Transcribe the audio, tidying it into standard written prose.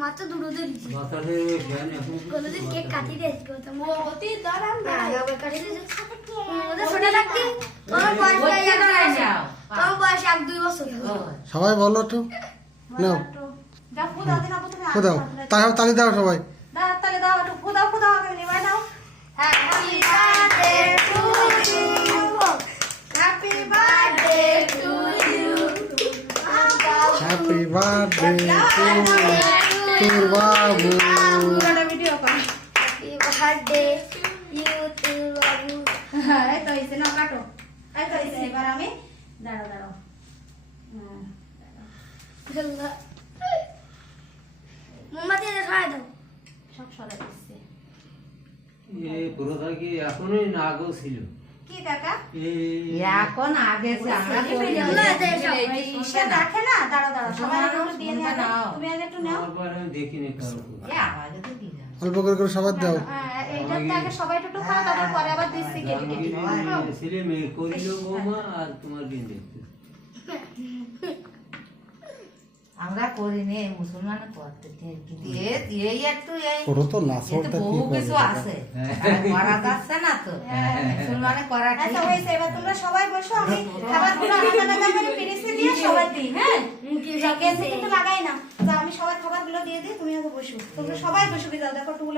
মাত্র দুটো দিয়েছি বাতাসে ফ্যান এখন কোনোদিন কেক কাটি দিয়েছি গৌতম ও অতি দাঁড়ান না আগে কাটি দিয়েছি ওদের ছোট থাকতে তোমার বয়স তোমার বয়স 1-2 বছর সবাই বলো একটু নাও যা ফুদাও দিন আপু তুমি দাও তালি দাও সবাই দাও তাহলে দাও একটু ফুদাও আগে নিবাই নাও happy birthday to you happy birthday to you happy birthday to বাবু পুরোটা ভিডিও কর হ্যাপি বার্থডে ইউ টু বাবু এই তো হইছে না কাটো এই তো হইছে এবার আমি দাঁড়াও মোমবাতি দিয়ে সরাই দাও সব সরাই দিচ্ছে এই পুরোটা কি এখনই না আগেও ছিল কি কাকা এখন আগে আমরা করি সে দেখে না দাঁড়াও সবাই একটু দিয়ে নিয়ে নাও তুমি আগে একটু নাও তারপর আমি দেখিনি কারো আমাকে তো দিলাম অল্প করে সবাই দাও এইটাতে আগে সবাই একটু খাও তারপর পরে আবার দিচ্ছি কেটে কেটে ছেলে মেয়ে করিল বৌমা আর তোমার দিন দেখতে আমরা করিনি মুসলমান করতে কিন্তু এই একটু এই ওটা তো নাচরটা কি বহু করে কিছু আছে করা যাচ্ছে না তো মুসলমানে করা ঠিক আচ্ছা হইছে এবার তোমরা সবাই বসো আমি খাবারগুলো আলাদা করে ফিনিশে দিয়ে সবাই দিই হ্যাঁ গেছে কিন্তু লাগাই না তো আমি সবাই খাবারগুলো দিয়ে দিই তুমি আগে বসো তোমরা সবাই বসো যাও দেখো টুল